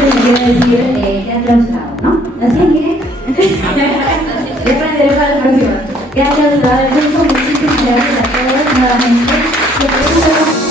simplemente me quiero decir que ha clausurado, ¿no? Así que ya aprenderé para la próxima. Que ha clausurado el curso. Muchísimas gracias a todos nuevamente.